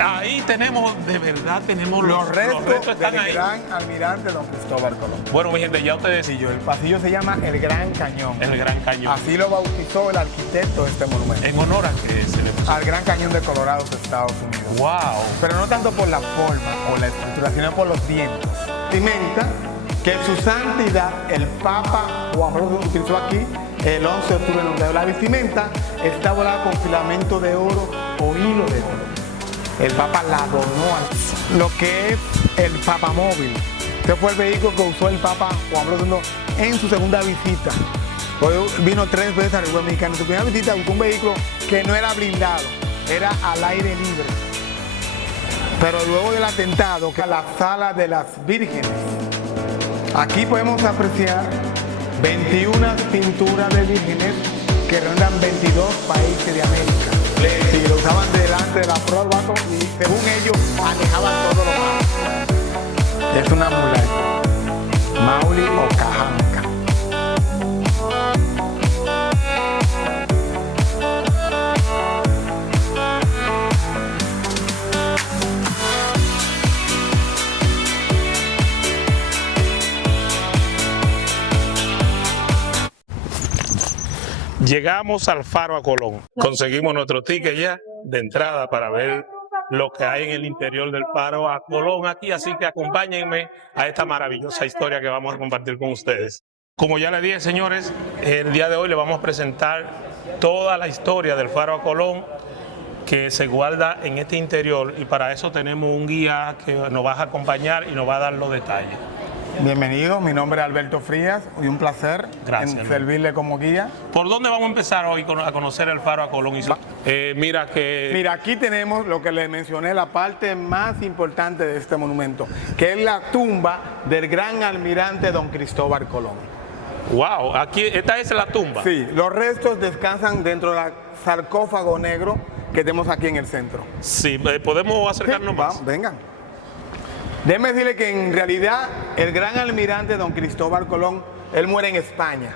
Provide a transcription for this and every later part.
ahí tenemos, de verdad, tenemos los restos están del ahí. gran almirante don Cristóbal Colón. Bueno, mi gente, ya ustedes... El pasillo se llama el Gran Cañón. El Gran Cañón. Así lo bautizó el arquitecto de este monumento. ¿En honor a que se le puso? Al Gran Cañón de Colorado, Estados Unidos. ¡Wow! Pero no tanto por la forma o la estructura, sino por los vientos. Vestimenta que su santidad, el Papa Juan Pablo II, utilizó aquí el 11 de octubre del 92. La vestimenta está volada con filamento de oro o hilo de oro. El Papa la donó a lo que es el Papamóvil. Este fue el vehículo que usó el Papa Juan Pablo II en su segunda visita. Vino 3 veces a República Dominicana. En su primera visita usó un vehículo que no era blindado, era al aire libre. Pero luego del atentado, que la Sala de las Vírgenes, aquí podemos apreciar 21 pinturas de vírgenes que rondan 22 países de América. Sí, lo usaban delante de la prueba del barco y según ellos manejaban todo lo más. Es una mula, Mauli o Cajanca. Llegamos al Faro a Colón. Conseguimos nuestro ticket ya de entrada para ver lo que hay en el interior del Faro a Colón aquí, así que acompáñenme a esta maravillosa historia que vamos a compartir con ustedes. Como ya les dije, señores, el día de hoy les vamos a presentar toda la historia del Faro a Colón que se guarda en este interior, y para eso tenemos un guía que nos va a acompañar y nos va a dar los detalles. Bienvenido, mi nombre es Alberto Frías y un placer en servirle como guía. ¿Por dónde vamos a empezar hoy a conocer el Faro a Colón? Mira, aquí tenemos lo que les mencioné, la parte más importante de este monumento, que es la tumba del gran almirante don Cristóbal Colón. Wow, aquí, esta es la tumba. Sí, los restos descansan dentro del sarcófago negro que tenemos aquí en el centro. Sí, ¿podemos acercarnos más? Vengan. Déjeme decirle que en realidad el gran almirante don Cristóbal Colón, él muere en España,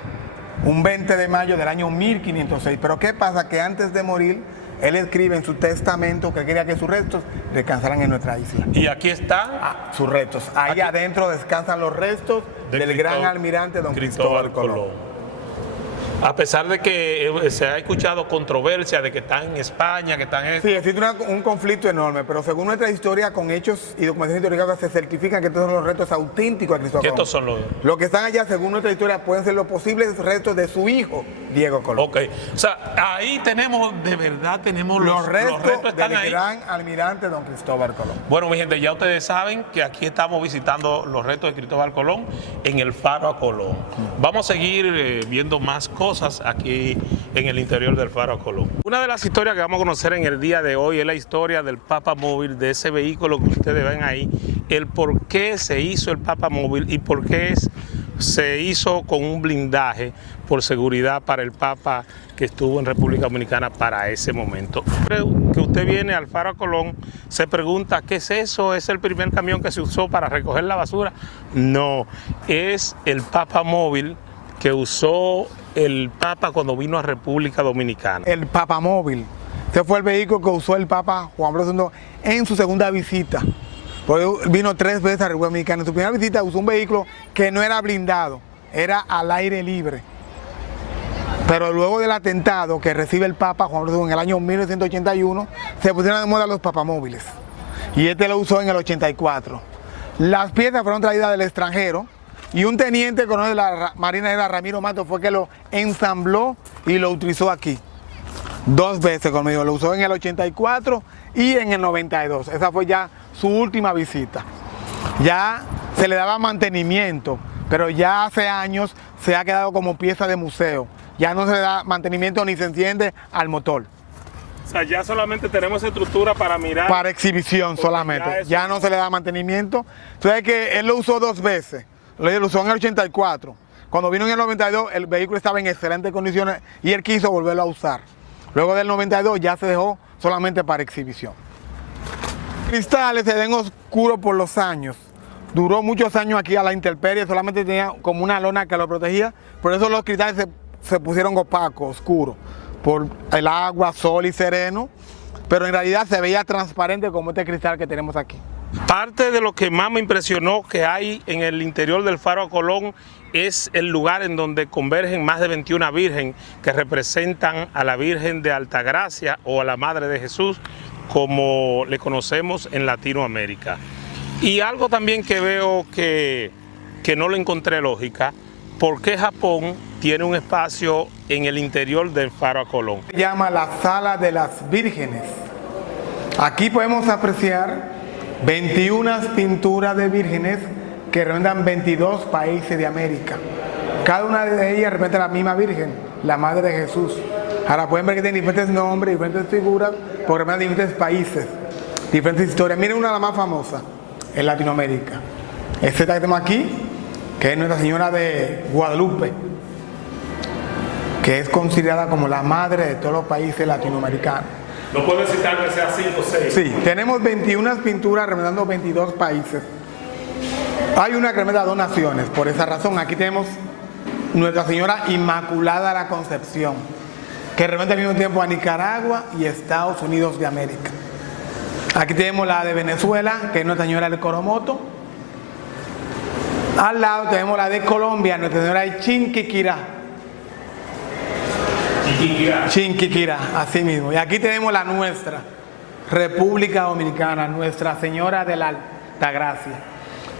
un 20 de mayo del año 1506. Pero ¿qué pasa? Que antes de morir, él escribe en su testamento que quería que sus restos descansaran en nuestra isla. Y aquí están sus restos. Ahí adentro descansan los restos del gran almirante don Cristóbal Colón. A pesar de que se ha escuchado controversia de que están en España, que están en... Sí, existe un conflicto enorme, pero según nuestra historia, con hechos y documentación histórica, se certifican que estos son los restos auténticos de Cristóbal Colón. ¿Qué estos son los...? Los que están allá, según nuestra historia, pueden ser los posibles restos de su hijo, Diego Colón. Ok, o sea, ahí tenemos, de verdad, tenemos los restos del ahí. Gran almirante don Cristóbal Colón. Bueno, mi gente, ya ustedes saben que aquí estamos visitando los restos de Cristóbal Colón en el Faro a Colón. Vamos a seguir viendo más cosas aquí en el interior del Faro a Colón. Una de las historias que vamos a conocer en el día de hoy es la historia del Papamóvil, de ese vehículo que ustedes ven ahí, el por qué se hizo el Papamóvil y por qué se hizo con un blindaje por seguridad para el Papa que estuvo en República Dominicana para ese momento. Que usted viene al Faro a Colón, se pregunta, ¿qué es eso? ¿Es el primer camión que se usó para recoger la basura? No, es el Papamóvil que usó el Papa cuando vino a República Dominicana. El Papamóvil. Este fue el vehículo que usó el Papa Juan Pablo II en su segunda visita. Porque vino 3 veces a República Dominicana. En su primera visita usó un vehículo que no era blindado, era al aire libre. Pero luego del atentado que recibe el Papa Juan Pablo II en el año 1981, se pusieron de moda los papamóviles. Y este lo usó en el 84. Las piezas fueron traídas del extranjero y un teniente coronel de la Marina era Ramiro Mato, fue que lo ensambló y lo utilizó aquí. 2 veces conmigo, lo usó en el 84 y en el 92. Esa fue ya su última visita. Ya se le daba mantenimiento, pero ya hace años se ha quedado como pieza de museo. Ya no se le da mantenimiento ni se enciende al motor. O sea, ya solamente tenemos estructura para mirar. Para exhibición solamente. Ya no se le da mantenimiento. Entonces que él lo usó 2 veces. Lo usó en el 84. Cuando vino en el 92, el vehículo estaba en excelentes condiciones y él quiso volverlo a usar. Luego del 92 ya se dejó solamente para exhibición. Cristales se ven oscuros por los años. Duró muchos años aquí a la intemperie, solamente tenía como una lona que lo protegía. Por eso los cristales se pusieron opacos, oscuros, por el agua, sol y sereno. pero en realidad se veía transparente como este cristal que tenemos aquí. Parte de lo que más me impresionó que hay en el interior del Faro a Colón es el lugar en donde convergen más de 21 virgen que representan a la Virgen de Altagracia o a la Madre de Jesús, como le conocemos en Latinoamérica. Y algo también que veo que no le encontré lógica, ¿por qué Japón tiene un espacio en el interior del Faro a Colón? Se llama la Sala de las Vírgenes. Aquí podemos apreciar 21 pinturas de vírgenes que representan 22 países de América. Cada una de ellas representa la misma Virgen, la Madre de Jesús. Ahora pueden ver que tienen diferentes nombres, diferentes figuras, porque representan diferentes países, diferentes historias. Miren una de las más famosas en Latinoamérica. Esta que tenemos aquí, que es Nuestra Señora de Guadalupe, que es considerada como la madre de todos los países latinoamericanos. ¿No puedo citar que sea 5 o 6? Sí, tenemos 21 pinturas representando 22 países. Hay una que representa 2 naciones, por esa razón aquí tenemos Nuestra Señora Inmaculada de la Concepción, que representa al mismo tiempo a Nicaragua y Estados Unidos de América. Aquí tenemos la de Venezuela, que es Nuestra Señora del Coromoto. Al lado tenemos la de Colombia, Nuestra Señora de Chinquiquirá. Chinquiquirá, así mismo. Y aquí tenemos la nuestra, República Dominicana, Nuestra Señora de la Altagracia.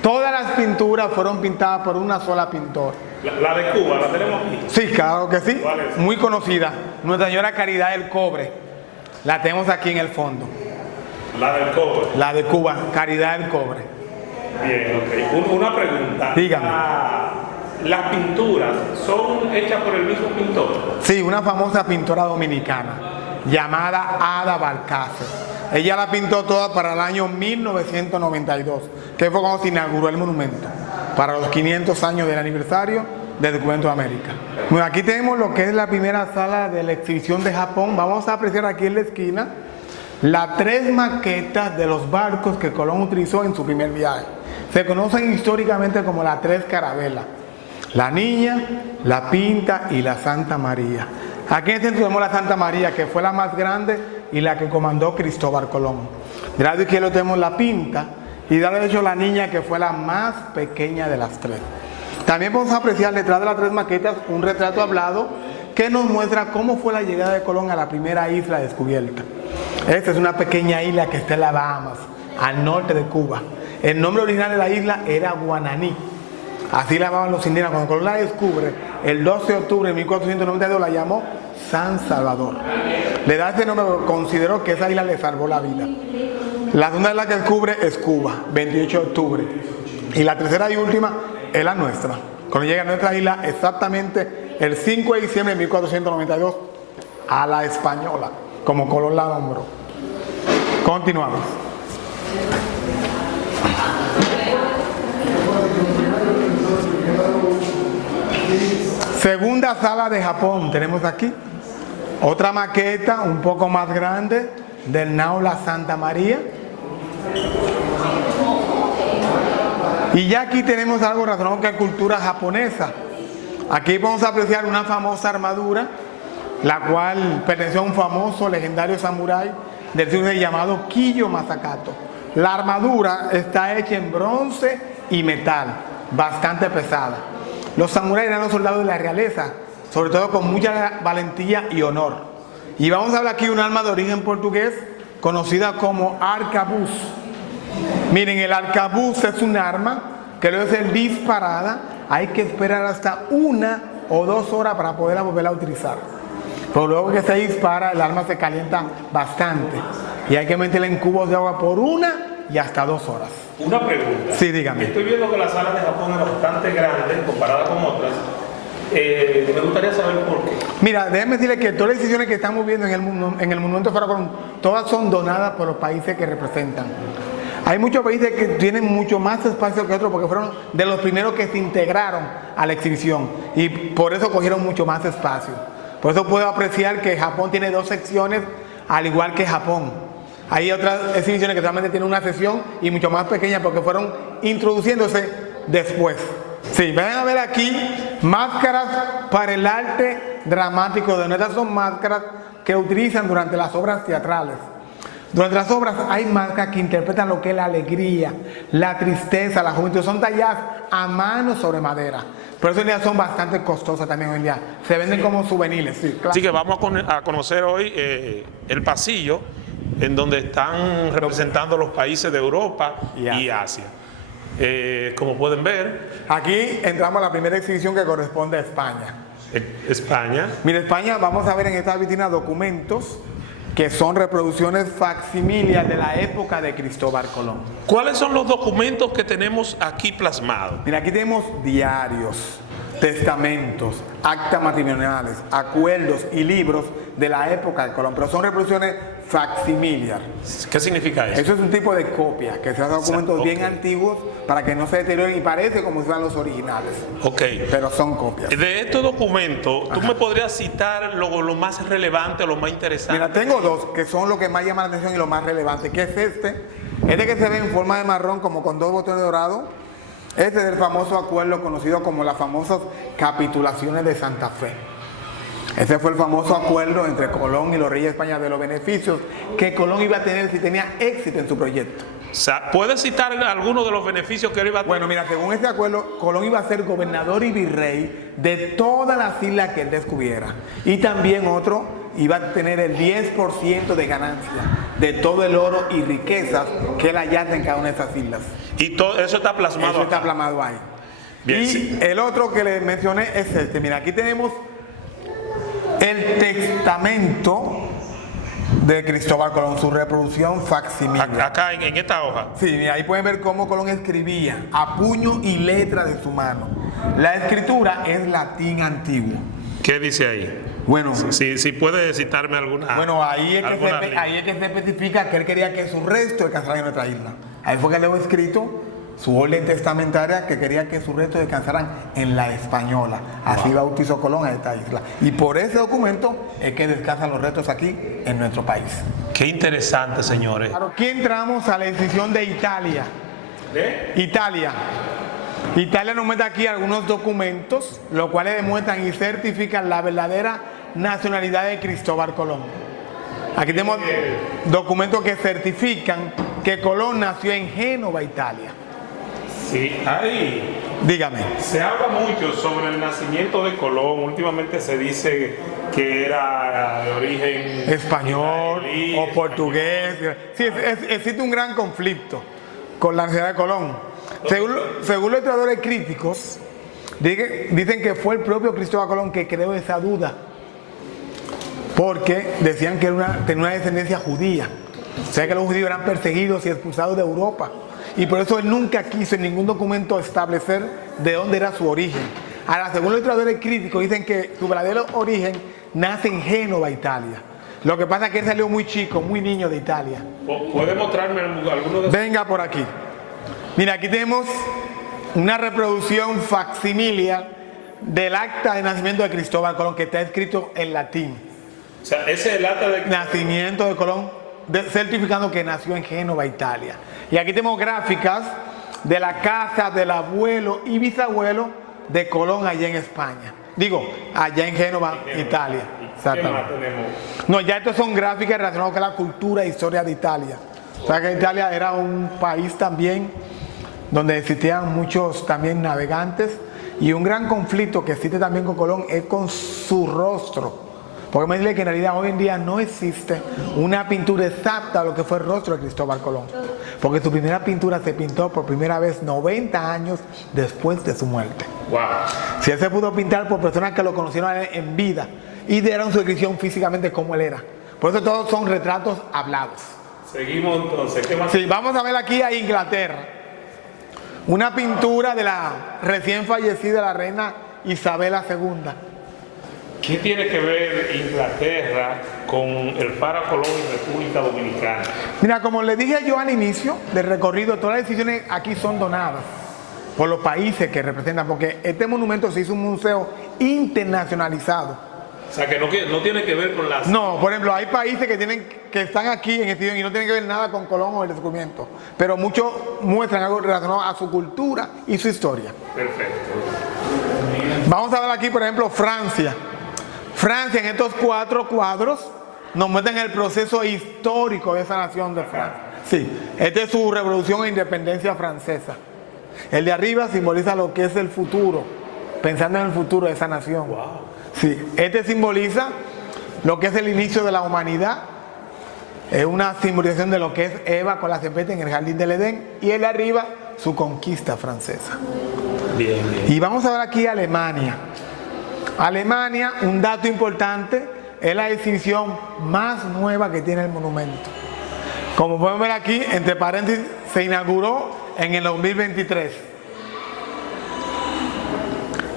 Todas las pinturas fueron pintadas por una sola pintora. La de Cuba, ¿la tenemos aquí? Sí, claro que sí. ¿Cuál es? Muy conocida. Nuestra Señora Caridad del Cobre. La tenemos aquí en el fondo. La del cobre. La de Cuba, Caridad del Cobre. Bien, ok. Una pregunta. Dígame. ¿Las pinturas son hechas por el mismo pintor? Sí, una famosa pintora dominicana llamada Ada Balcácer. Ella la pintó toda para el año 1992, que fue cuando se inauguró el monumento, para los 500 años del aniversario del Descubrimiento de América. Bueno, aquí tenemos lo que es la primera sala de la exhibición de Japón. Vamos a apreciar aquí en la esquina las 3 maquetas de los barcos que Colón utilizó en su primer viaje. Se conocen históricamente como las 3 carabelas: la Niña, la Pinta y la Santa María. Aquí en el centro tenemos la Santa María, que fue la más grande y la que comandó Cristóbal Colón. Del lado izquierdo tenemos la Pinta y del lado derecho la Niña, que fue la más pequeña de las 3. También podemos apreciar detrás de las 3 maquetas un retrato hablado que nos muestra cómo fue la llegada de Colón a la primera isla descubierta. Esta es una pequeña isla que está en las Bahamas, al norte de Cuba. El nombre original de la isla era Guananí. Así la llamaban los indígenas. Cuando Colón la descubre, el 12 de octubre de 1492, la llamó San Salvador. Le da ese nombre porque consideró que esa isla le salvó la vida. La segunda isla que descubre es Cuba, 28 de octubre. Y la tercera y última es la nuestra. Cuando llega a nuestra isla exactamente el 5 de diciembre de 1492 a la Española, como Colón la nombró. Continuamos. Segunda sala de Japón, tenemos aquí otra maqueta un poco más grande del nao La Santa María. Y ya aquí tenemos algo relacionado con la cultura japonesa. Aquí vamos a apreciar una famosa armadura, la cual perteneció a un famoso legendario samurái del siglo llamado Kiyo Masakato. La armadura está hecha en bronce y metal, bastante pesada. Los samuráis eran los soldados de la realeza, sobre todo con mucha valentía y honor. Y vamos a hablar aquí de un arma de origen portugués conocida como arcabuz. Miren, el arcabuz es un arma que luego de ser disparada hay que esperar hasta 1 o 2 horas para poderla volver a utilizar. Pero luego que se dispara, el arma se calienta bastante y hay que meterla en cubos de agua por 1 y hasta 2 horas. Una pregunta. Sí, dígame. Estoy viendo que la sala de Japón es bastante grande comparada con otras. Me gustaría saber por qué. Mira, déjenme decirle que todas las decisiones que estamos viendo en el monumento de Faro Colón, todas son donadas por los países que representan. Hay muchos países que tienen mucho más espacio que otros porque fueron de los primeros que se integraron a la exhibición y por eso cogieron mucho más espacio. Por eso puedo apreciar que Japón tiene 2 secciones, al igual que Japón. Hay otras exhibiciones que solamente tienen una sección y mucho más pequeña porque fueron introduciéndose después. Sí, vayan a ver aquí máscaras para el arte dramático de nuestras. Son máscaras que utilizan durante las obras teatrales. Durante las obras hay marcas que interpretan lo que es la alegría, la tristeza, la juventud. Son talladas a mano sobre madera. Por eso hoy en día son bastante costosas también hoy en día. Se venden como souvenirs, sí, claro. Así que vamos a conocer hoy el pasillo en donde están representando los países de Europa y Asia. Como pueden ver, aquí entramos a la primera exhibición que corresponde a España. España. Mira, España, vamos a ver en esta vitrina documentos que son reproducciones facsimilias de la época de Cristóbal Colón. ¿Cuáles son los documentos que tenemos aquí plasmados? Mira, aquí tenemos diarios, testamentos, actas matrimoniales, acuerdos y libros de la época de Colón, pero son reproducciones facsimilias. ¿Qué significa eso? Eso es un tipo de copia, que se hace documentos bien antiguos para que no se deterioren y parece como si fueran los originales. Ok. Pero son copias. De estos documentos, ¿tú me podrías citar lo más relevante o lo más interesante? Mira, tengo dos que son lo que más llama la atención y lo más relevante, que es este que se ve en forma de marrón como con 2 botones dorados. Este es el famoso acuerdo conocido como las famosas capitulaciones de Santa Fe. Ese fue el famoso acuerdo entre Colón y los reyes de España de los beneficios que Colón iba a tener si tenía éxito en su proyecto. O sea, ¿puedes citar algunos de los beneficios que él iba a tener? Bueno, mira, según este acuerdo, Colón iba a ser gobernador y virrey de todas las islas que él descubriera. Y también otro, iba a tener el 10% de ganancia de todo el oro y riquezas que él hallase en cada una de esas islas. Y todo eso está plasmado. Eso está plasmado ahí. Bien, y sí. el otro que les mencioné es este. Mira, aquí tenemos el testamento de Cristóbal Colón, su reproducción facsimilia. Acá en esta hoja. Sí, mira, ahí pueden ver cómo Colón escribía a puño y letra de su mano. La escritura es latín antiguo. ¿Qué dice ahí? Bueno, Si puede citarme alguna. bueno, ahí es alguna que se especifica que él quería que su resto descansaran en nuestra isla. Ahí fue que le dejó escrito su orden testamentaria que quería que sus restos descansaran en la Española. Así bautizó Colón a esta isla. Y por ese documento es que descansan los restos aquí en nuestro país. Qué interesante, señores. Claro, aquí entramos a la decisión de Italia. ¿De? Italia nos muestra aquí algunos documentos, los cuales demuestran y certifican la verdadera nacionalidad de Cristóbal Colón. Aquí tenemos documentos que certifican que Colón nació en Génova, Italia. Sí, ahí. Dígame. Se habla mucho sobre el nacimiento de Colón. Últimamente se dice que era de origen Español israelí, o portugués. Sí, existe un gran conflicto con la nacionalidad de Colón. Según los historiadores críticos, dicen que fue el propio Cristóbal Colón que creó esa duda, porque decían que tenía una descendencia judía. O sea que los judíos eran perseguidos y expulsados de Europa. Y por eso él nunca quiso en ningún documento establecer de dónde era su origen. Ahora, según los historiadores críticos, dicen que su verdadero origen nace en Génova, Italia. Lo que pasa es que él salió muy chico, muy niño de Italia. ¿Puede mostrarme alguno de esos? Venga por aquí. Mira, aquí tenemos una reproducción facsimilia del acta de nacimiento de Cristóbal Colón, que está escrito en latín. O sea, ese es el acta de Nacimiento de Colón, certificando que nació en Génova, Italia. Y aquí tenemos gráficas de la casa del abuelo y bisabuelo de Colón allá en España. Digo, allá en Génova, Italia. ¿Qué más tenemos? No, ya estos son gráficas relacionadas con la cultura e historia de Italia. O sea que Italia era un país también donde existían muchos también navegantes, y un gran conflicto que existe también con Colón es con su rostro. Porque me dice que en realidad hoy en día no existe una pintura exacta de lo que fue el rostro de Cristóbal Colón. Porque su primera pintura se pintó por primera vez 90 años después de su muerte. Wow. Si él se pudo pintar por personas que lo conocieron en vida y dieron su descripción físicamente como él era. Por eso todos son retratos hablados. Seguimos entonces. ¿Qué más? Sí, vamos a ver aquí a Inglaterra. Una pintura de la recién fallecida la reina Isabela II. ¿Qué tiene que ver Inglaterra con el Faro Colón y República Dominicana? Mira, como le dije yo al inicio del recorrido, todas las decisiones aquí son donadas por los países que representan, porque este monumento se hizo un museo internacionalizado. O sea, que no tiene que ver con las... No, por ejemplo, hay países que están aquí en este y no tienen que ver nada con Colón o el descubrimiento, pero muchos muestran algo relacionado a su cultura y su historia. Perfecto. Vamos a ver aquí, por ejemplo, Francia. Francia, en estos 4 cuadros, nos muestran el proceso histórico de esa nación de Francia. Sí, esta es su revolución e independencia francesa. El de arriba simboliza lo que es el futuro, pensando en el futuro de esa nación. Wow. Sí, este simboliza lo que es el inicio de la humanidad. Es una simbolización de lo que es Eva con la serpiente en el jardín del Edén. Y el de arriba, su conquista francesa. Bien, bien. Y vamos a ver aquí Alemania. Alemania, un dato importante, es la exhibición más nueva que tiene el monumento. Como pueden ver aquí, entre paréntesis, se inauguró en el 2023.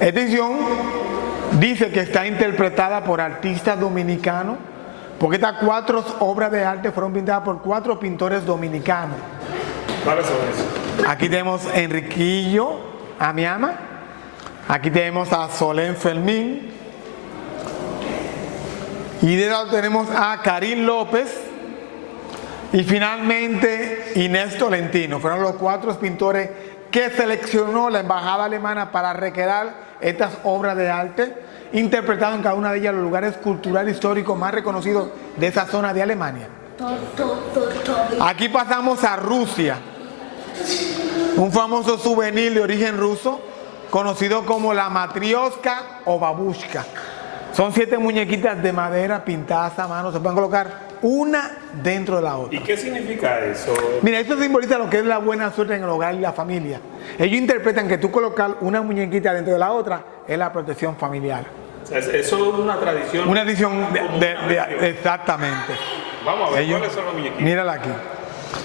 Esta edición dice que está interpretada por artistas dominicanos, porque estas 4 obras de arte fueron pintadas por 4 pintores dominicanos. ¿Cuáles son esos? Aquí tenemos Enriquillo Amiama, aquí tenemos a Solén Fermín, y de lado tenemos a Karim López, y finalmente Inés Tolentino. Fueron los 4 pintores que seleccionó la embajada alemana para recrear estas obras de arte, interpretando en cada una de ellas los lugares culturales históricos más reconocidos de esa zona de Alemania. Aquí pasamos a Rusia, un famoso souvenir de origen ruso conocido como la matrioshka o babushka. Son 7 muñequitas de madera pintadas a mano, se pueden colocar una dentro de la otra. ¿Y qué significa eso? Mira, esto simboliza lo que es la buena suerte en el hogar y la familia. Ellos interpretan que tú colocar una muñequita dentro de la otra es la protección familiar. O sea, eso es una tradición. Una edición exactamente. Vamos a ver, Ellos, ¿cuáles son los muñequitos? mírala aquí.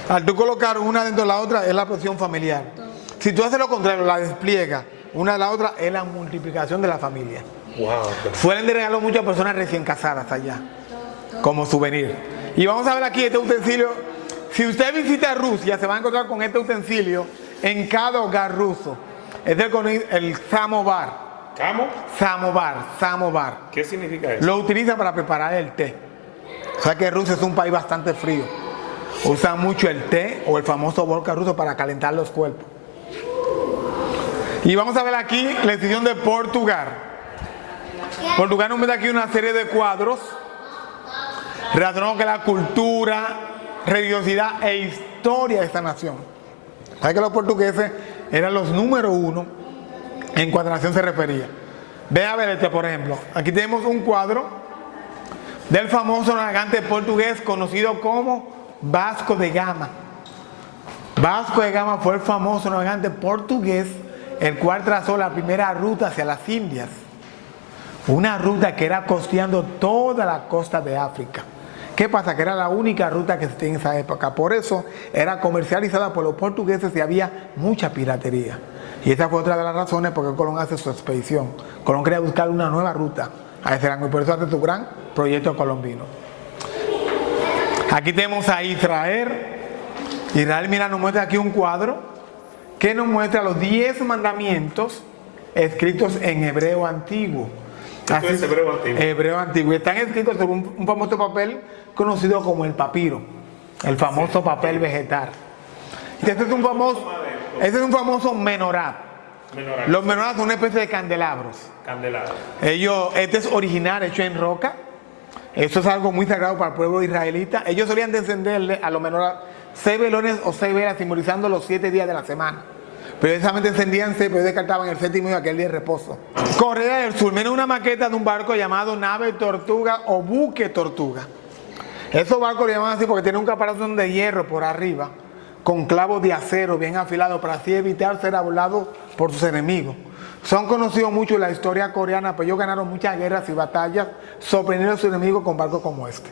Al tú colocar una dentro de la otra es la protección familiar. Si tú haces lo contrario, la despliegas una de la otra, es la multiplicación de la familia. Wow. Suelen de regalo muchas personas recién casadas allá, como souvenir. Y vamos a ver aquí este utensilio. Si usted visita Rusia, se va a encontrar con este utensilio en cada hogar ruso. Es el samovar. ¿Cómo? Samovar. ¿Qué significa eso? Lo utilizan para preparar el té. O sea que Rusia es un país bastante frío. Usan mucho el té o el famoso vodka ruso para calentar los cuerpos. Y vamos a ver aquí la edición de Portugal. Portugal nos mete aquí una serie de cuadros relacionados con la cultura, religiosidad e historia de esta nación. ¿Sabes que los portugueses eran los número 1 en cuanto a nación se refería? Ve a ver este, por ejemplo. Aquí tenemos un cuadro del famoso navegante portugués conocido como Vasco de Gama. Vasco de Gama fue el famoso navegante portugués, el cual trazó la primera ruta hacia las Indias. Una ruta que era costeando toda la costa de África. ¿Qué pasa? Que era la única ruta que existía en esa época. Por eso era comercializada por los portugueses y había mucha piratería. Y esa fue otra de las razones por qué Colón hace su expedición. Colón quería buscar una nueva ruta a ese rango y por eso hace su gran proyecto colombino. Aquí tenemos a Israel. Israel, mira, nos muestra aquí un cuadro que nos muestra los 10 mandamientos escritos en hebreo antiguo. Así es hebreo antiguo. Hebreo antiguo. Están escritos sobre un famoso papel conocido como el papiro, el famoso papel vegetal. Este es un famoso menorá. Los menorás son una especie de candelabros. Este es original, hecho en roca. Esto es algo muy sagrado para el pueblo israelita. Ellos solían descenderle a los menorás 6 velones o 6 velas, simbolizando los 7 días de la semana. Pero precisamente encendían 6, pero descartaban el 7º y aquel día de reposo. Corea del Sur, menos una maqueta de un barco llamado nave tortuga o buque tortuga. Esos barcos le llaman así porque tienen un caparazón de hierro por arriba, con clavos de acero bien afilados para así evitar ser abolados por sus enemigos. Son conocidos mucho en la historia coreana, pero ellos ganaron muchas guerras y batallas, sorprendiendo a sus enemigos con barcos como este.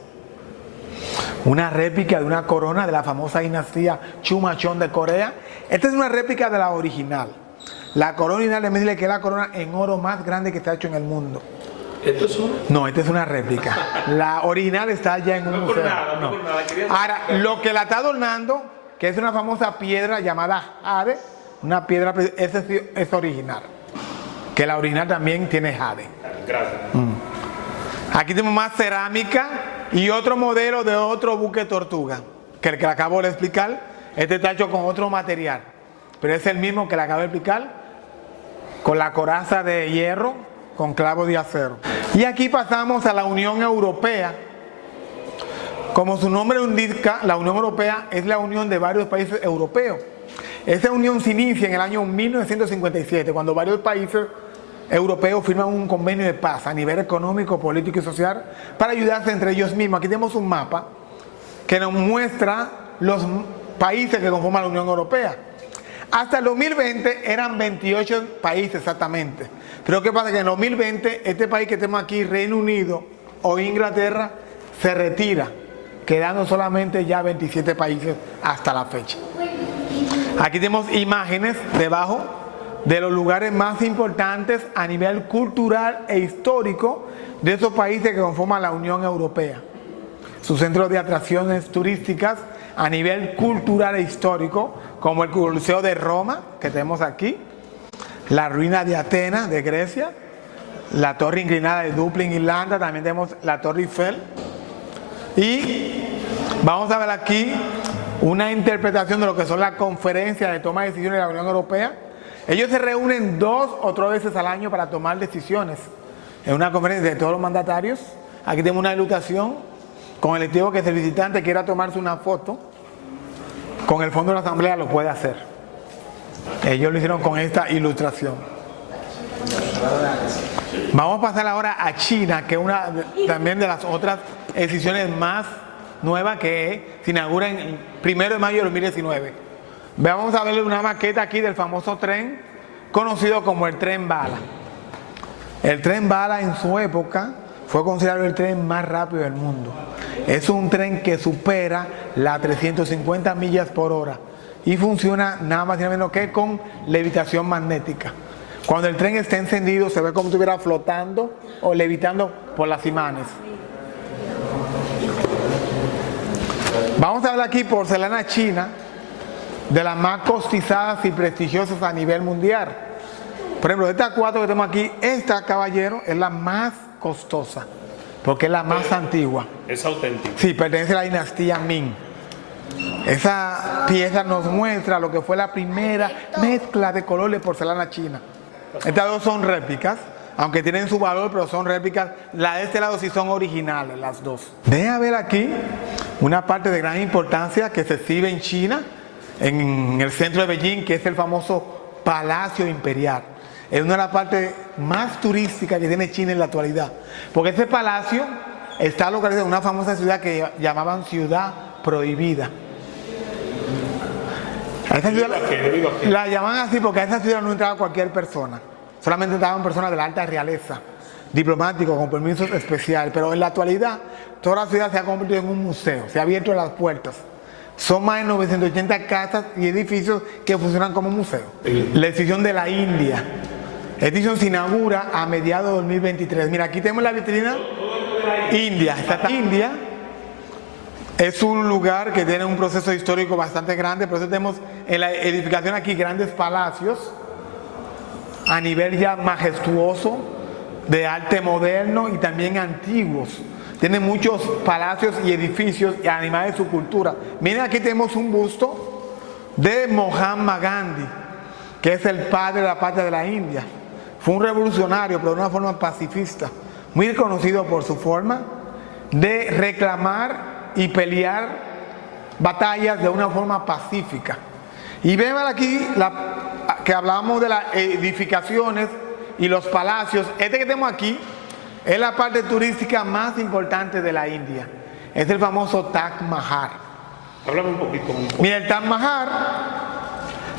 Una réplica de una corona de la famosa dinastía Chumachón de Corea. Esta es una réplica de la original. La corona original es decirle que es la corona en oro más grande que se ha hecho en el mundo. ¿Esto es una? No, esta es una réplica. La original está allá en un museo. No por nada. Ahora, lo que la está adornando, que es una famosa piedra llamada jade, una piedra, esa es original. Que la original también tiene jade. Gracias. Aquí tenemos más cerámica y otro modelo de otro buque tortuga, que el que le acabo de explicar. Este está hecho con otro material, pero es el mismo que le acabo de explicar, con la coraza de hierro, con clavos de acero. Y aquí pasamos a la Unión Europea. Como su nombre indica, la Unión Europea es la unión de varios países europeos. Esa unión se inicia en el año 1957, cuando varios países europeos firman un convenio de paz a nivel económico, político y social para ayudarse entre ellos mismos. Aquí tenemos un mapa que nos muestra los países que conforman la Unión Europea. Hasta el 2020 eran 28 países exactamente. Pero ¿qué pasa? Que en el 2020 este país que tenemos aquí, Reino Unido o Inglaterra, se retira, quedando solamente ya 27 países hasta la fecha. Aquí tenemos imágenes debajo de los lugares más importantes a nivel cultural e histórico de esos países que conforman la Unión Europea. Sus centros de atracciones turísticas a nivel cultural e histórico, como el Coliseo de Roma, que tenemos aquí, la ruina de Atenas, de Grecia, la Torre Inclinada de Dublín, Irlanda, también tenemos la Torre Eiffel. Y vamos a ver aquí una interpretación de lo que son las conferencias de toma de decisiones de la Unión Europea. Ellos se reúnen 2 o 3 veces al año para tomar decisiones. En una conferencia de todos los mandatarios, aquí tenemos una ilustración con el objetivo que si el visitante quiera tomarse una foto con el fondo de la asamblea, lo puede hacer. Ellos lo hicieron con esta ilustración. Vamos a pasar ahora a China, que es una también de las otras decisiones más nuevas que se inaugura el 1 de mayo de 2019. Vamos a ver una maqueta aquí del famoso tren conocido como el Tren Bala. El Tren Bala en su época fue considerado el tren más rápido del mundo. Es un tren que supera las 350 millas por hora y funciona nada más y nada menos que con levitación magnética. Cuando el tren está encendido se ve como si estuviera flotando o levitando por las imanes. Vamos a ver aquí porcelana china, de las más cotizadas y prestigiosas a nivel mundial. Por ejemplo, de estas 4 que tenemos aquí, esta, caballero, es la más costosa, porque es la más antigua. Es auténtica. Sí, pertenece a la dinastía Ming. Esa pieza nos muestra lo que fue la primera mezcla de color de porcelana china. Estas 2 son réplicas, aunque tienen su valor, pero son réplicas. Las de este lado sí son originales, las 2. Deja ver aquí una parte de gran importancia que se exhibe en China, en el centro de Beijing, que es el famoso Palacio Imperial. Es una de las partes más turísticas que tiene China en la actualidad, porque ese palacio está localizado en una famosa ciudad que llamaban Ciudad Prohibida. A esa ciudad la llaman así porque a esa ciudad no entraba cualquier persona, solamente entraban personas de la alta realeza, diplomáticos con permisos especiales, pero en la actualidad toda la ciudad se ha convertido en un museo, se ha abierto las puertas. Son más de 980 casas y edificios que funcionan como museo. La exhibición de la India. Esta exhibición se inaugura a mediados de 2023. Mira, aquí tenemos la vitrina India. India es un lugar que tiene un proceso histórico bastante grande, por eso tenemos en la edificación aquí grandes palacios a nivel ya majestuoso, de arte moderno y también antiguos. Tiene muchos palacios y edificios y animales de su cultura. Miren, aquí tenemos un busto de Mahatma Gandhi, que es el padre de la patria de la India. Fue un revolucionario, pero de una forma pacifista, muy reconocido por su forma de reclamar y pelear batallas de una forma pacífica. Y vemos aquí que hablamos de las edificaciones y los palacios. Este que tenemos aquí es la parte turística más importante de la India. Es el famoso Taj Mahal. Háblame un poquito. Mira, el Taj Mahal,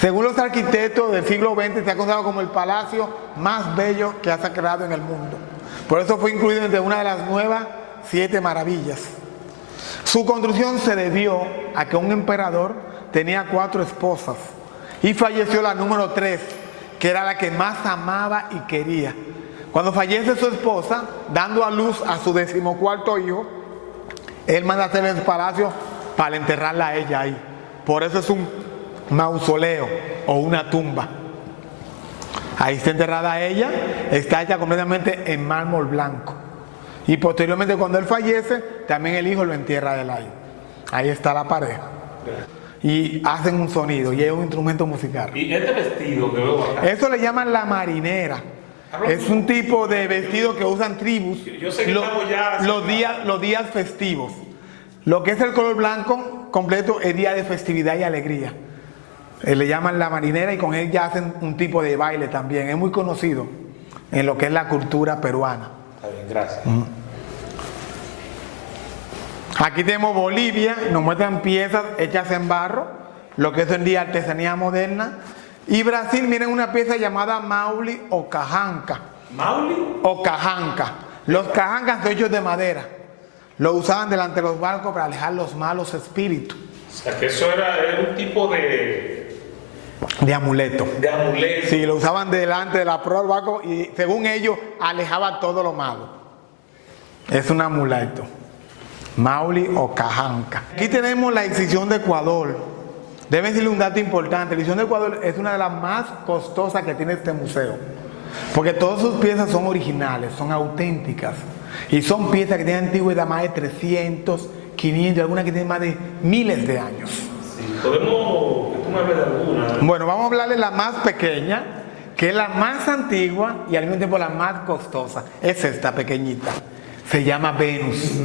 según los arquitectos del siglo XX, se ha considerado como el palacio más bello que ha creado en el mundo. Por eso fue incluido entre una de las nuevas 7 maravillas. Su construcción se debió a que un emperador tenía 4 esposas y falleció la número 3, que era la que más amaba y quería. Cuando fallece su esposa, dando a luz a su 14º hijo, él manda a hacer el palacio para enterrarla a ella ahí. Por eso es un mausoleo o una tumba. Ahí está enterrada ella, está hecha completamente en mármol blanco. Y posteriormente, cuando él fallece, también el hijo lo entierra de él ahí. Ahí está la pareja. Y hacen un sonido y es un instrumento musical. ¿Y este vestido que veo acá? Eso le llaman la marinera. Es un tipo de vestido que usan tribus yo sé que estamos ya los días festivos. Lo que es el color blanco completo es día de festividad y alegría. Le llaman la marinera y con él ya hacen un tipo de baile también. Es muy conocido en lo que es la cultura peruana. Está bien, gracias. Aquí tenemos Bolivia, nos muestran piezas hechas en barro, lo que es hoy en día artesanía moderna. Y Brasil, miren una pieza llamada Mauli o Cajanca. ¿Mauli? O cajanca. Los cajancas son hechos de madera. Lo usaban delante de los barcos para alejar los malos espíritus. O sea, que eso era un tipo de amuleto. De amuleto. Sí, lo usaban delante de la proa del barco y según ellos alejaba todo lo malo. Es un amuleto. Mauli o cajanca. Aquí tenemos la incisión de Ecuador. Debe decirle un dato importante. La incisión de Ecuador es una de las más costosas que tiene este museo. Porque todas sus piezas son originales, son auténticas. Y son piezas que tienen antigüedad más de 300, 500, algunas que tienen más de miles de años. Sí, podemos que tú me hables de alguna. Bueno, vamos a hablarle de la más pequeña, que es la más antigua y al mismo tiempo la más costosa. Es esta pequeñita. Se llama Venus,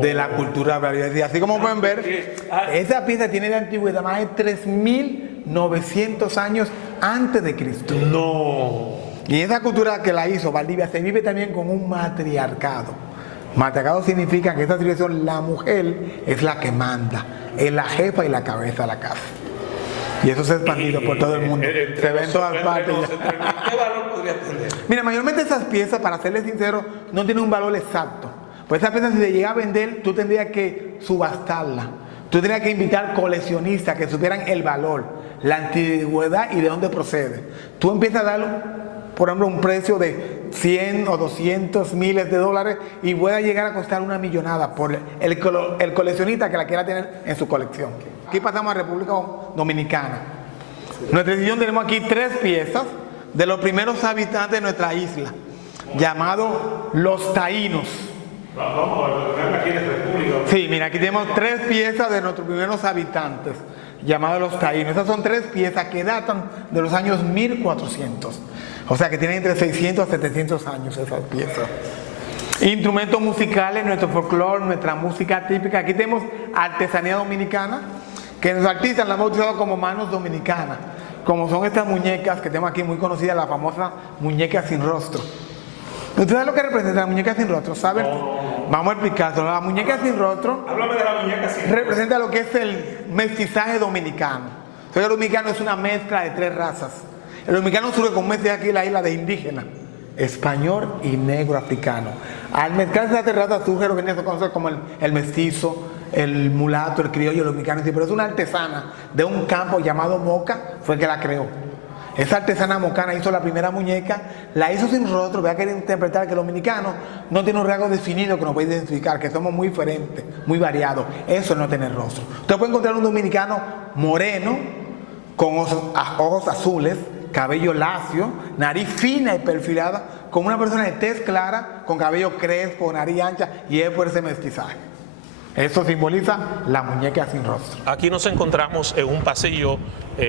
de la cultura brasileña. Y así como pueden ver, esa pieza tiene de antigüedad más de 3.900 años antes de Cristo. No. Y esa cultura que la hizo Valdivia se vive también con un matriarcado. Matriarcado significa que en esta civilización la mujer es la que manda, es la jefa y la cabeza de la casa. Y eso se ha expandido por todo el mundo. Se ve en todas partes. ¿Qué valor podría tener? Mira, mayormente esas piezas, para serles sincero, no tienen un valor exacto. Pues esa pieza, si se llega a vender, tú tendrías que subastarla. Tú tendrías que invitar coleccionistas que supieran el valor, la antigüedad y de dónde procede. Tú empiezas a dar, por ejemplo, un precio de 100 o 200 miles de dólares y puede llegar a costar una millonada por el coleccionista que la quiera tener en su colección. Aquí pasamos a República Dominicana. Nuestra edición tenemos aquí 3 piezas de los primeros habitantes de nuestra isla, llamados los taínos. Vamos a ver aquí en República. Sí, mira, aquí tenemos 3 piezas de nuestros primeros habitantes, llamados los taínos. Estas son 3 piezas que datan de los años 1400. O sea que tienen entre 600 a 700 años esas piezas. Instrumentos musicales, nuestro folclore, nuestra música típica. Aquí tenemos artesanía dominicana, que los artistas la han bautizado como manos dominicanas, como son estas muñecas que tenemos aquí muy conocidas, la famosa muñeca sin rostro. ¿Ustedes saben lo que representa la muñeca sin rostro? ¿Saben? Vamos a explicarlo. La muñeca sin rostro Háblame de la muñeca sin rostro. representa lo que es el mestizaje dominicano. Entonces, el dominicano es una mezcla de 3 razas. El dominicano surge con un mestizaje aquí en la isla de indígena, español y negro africano. Al mezclarse esas 3 razas surge lo que se conoce como el mestizo, el mulato, el criollo, el dominicano. Pero es una artesana de un campo llamado Moca, fue el que la creó. Esa artesana mocana hizo la primera muñeca, la hizo sin rostro. Voy a querer interpretar que el dominicano no tiene un rasgo definido que nos puede identificar, que somos muy diferentes, muy variados. Eso es no tener rostro. Usted puede encontrar un dominicano moreno, con ojos azules, cabello lacio, nariz fina y perfilada, como una persona de tez clara, con cabello crespo, nariz ancha, y es por ese mestizaje. Eso simboliza la muñeca sin rostro. Aquí nos encontramos en un pasillo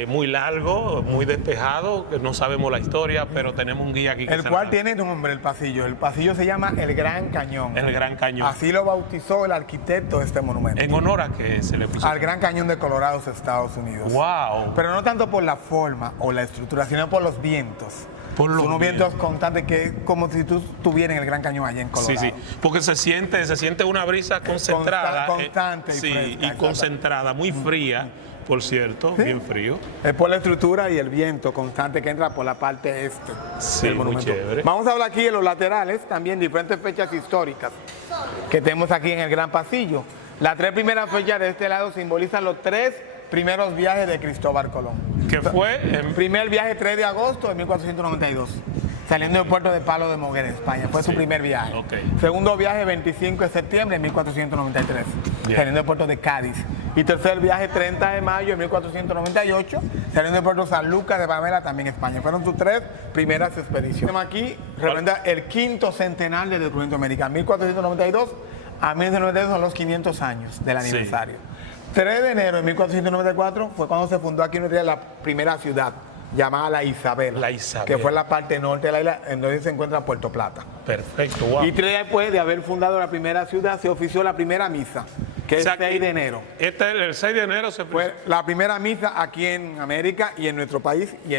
muy largo, muy despejado, que no sabemos la historia, pero tenemos un guía aquí que El cual tiene nombre, el pasillo. El pasillo se llama El Gran Cañón. El Gran Cañón. Así lo bautizó el arquitecto de este monumento. En honor a que se le puso. Al Gran Cañón de Colorado, Estados Unidos. ¡Wow! Pero no tanto por la forma o la estructura, sino por los vientos. Por los Son unos vientos constantes que es como si tú estuvieras en el Gran Cañón allá en Colorado. Sí, sí, porque se siente una brisa concentrada. Constante y sí, fresca, y concentrada, muy fría, por cierto, Sí. bien frío. Es por la estructura y el viento constante que entra por la parte este Sí, del muy monumento. chévere. Vamos a hablar aquí de los laterales, también diferentes fechas históricas que tenemos aquí en el Gran Pasillo. Las 3 primeras fechas de este lado simbolizan los 3 primeros viajes de Cristóbal Colón. Que fue en Primer viaje 3 de agosto de 1492, saliendo del puerto de Palo de Moguer, España. Fue su primer viaje. Ok. Segundo viaje 25 de septiembre de 1493, Bien. saliendo del puerto de Cádiz. Y tercer viaje 30 de mayo de 1498, saliendo del puerto San Lucas de Pamela, también España. Fueron sus 3 primeras expediciones. Tenemos aquí, representa el 5º centenar del descubrimiento americano. 1492 a 1992 son los 500 años del aniversario. 3 de enero de 1494 fue cuando se fundó aquí en nuestra isla la primera ciudad, llamada La Isabela. La Isabela. Que fue en la parte norte de la isla, en donde se encuentra Puerto Plata. Perfecto, wow. Y 3 días después de haber fundado la primera ciudad, se ofició la primera misa, que que O es sea, 6 de enero. El 6 de enero se Fue la primera misa aquí en América y en nuestro país y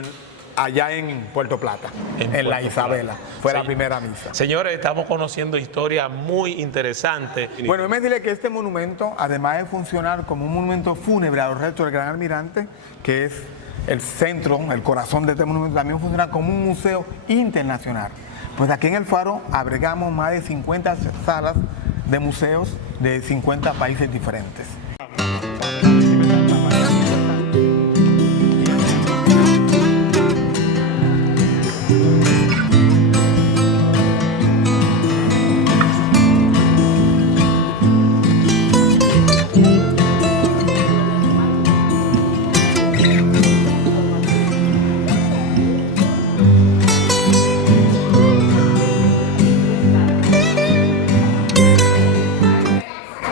allá en Puerto Plata, en la Puerto Isabela. Plata. Fue Sí. la primera misa. Señores, estamos conociendo historias muy interesantes. Bueno, me decirle que este monumento, además de funcionar como un monumento fúnebre a los restos del gran almirante, que es el centro, el corazón de este monumento, también funciona como un museo internacional. Pues aquí en el Faro abrigamos más de 50 salas de museos de 50 países diferentes.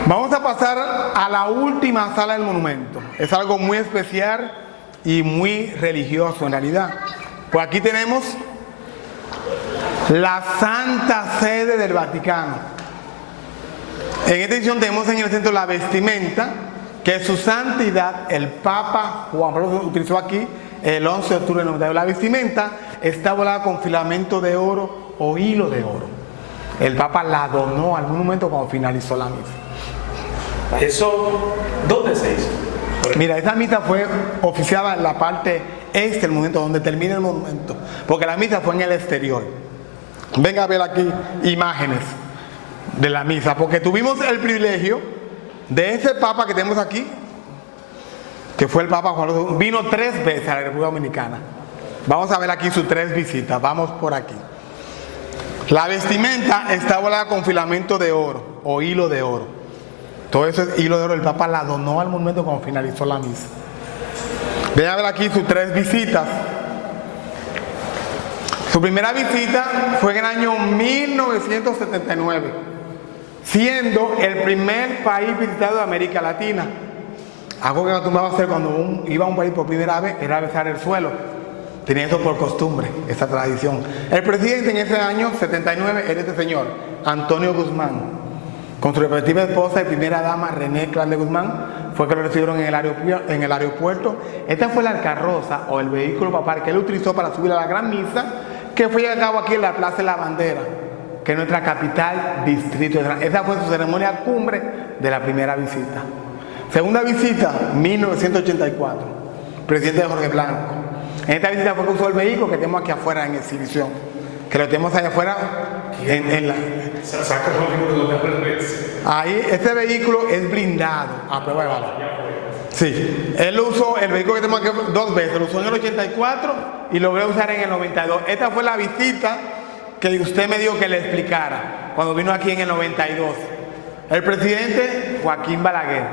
Vamos a pasar a la última sala del monumento. Es algo muy especial y muy religioso en realidad. Pues aquí tenemos la Santa Sede del Vaticano. En esta edición tenemos en el centro la vestimenta que su santidad, el Papa Juan Pablo II, utilizó aquí el 11 de octubre de 92. La vestimenta está volada con filamento de oro o hilo de oro. El Papa la donó al monumento cuando finalizó la misa. ¿Eso dónde se hizo? Mira, esta misa fue oficiada en la parte este del monumento, donde termina el monumento, porque la misa fue en el exterior. Venga a ver aquí imágenes de la misa, porque tuvimos el privilegio de ese Papa que tenemos aquí, que fue el Papa Juan Pablo II, vino 3 veces a la República Dominicana. Vamos a ver aquí sus 3 visitas, vamos por aquí. La vestimenta está volada con filamento de oro o hilo de oro. Todo ese hilo de oro el Papa la donó al monumento cuando finalizó la misa. Ven a ver aquí sus 3 visitas. Su primera visita fue en el año 1979, siendo el primer país visitado de América Latina. Algo que acostumbraba a hacer cuando iba a un país por primera vez era besar el suelo. Tenía eso por costumbre, esa tradición. El presidente en ese año 79 era este señor, Antonio Guzmán. Con su respectiva esposa y primera dama, René Clan de Guzmán, fue que lo recibieron en el aeropuerto. Esta fue la carroza o el vehículo papal que él utilizó para subir a la gran misa, que fue llevada a cabo aquí en la Plaza de la Bandera, que es nuestra capital, distrito de Granada. Esa fue su ceremonia cumbre de la primera visita. Segunda visita, 1984, presidente Jorge Blanco. En esta visita fue que usó el vehículo que tenemos aquí afuera en exhibición, que lo tenemos allá afuera en la... Ahí, este vehículo es blindado a prueba de bala. Sí, él usó el vehículo que tenemos aquí 2 veces, lo usó en el 84 y lo voy a usar en el 92. Esta fue la visita que usted me dijo que le explicara cuando vino aquí en el 92. El presidente Joaquín Balaguer.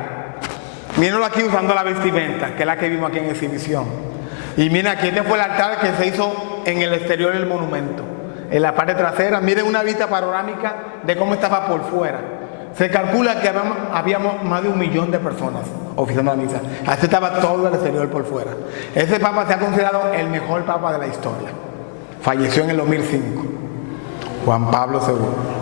Mírenlo aquí usando la vestimenta, que es la que vimos aquí en exhibición. Y miren aquí, este fue el altar que se hizo en el exterior del monumento. En la parte trasera, miren una vista panorámica de cómo estaba por fuera. Se calcula que habíamos más de 1 millón de personas oficiando la misa. Así estaba todo el exterior por fuera. Ese Papa se ha considerado el mejor Papa de la historia. Falleció en el 2005. Juan Pablo II.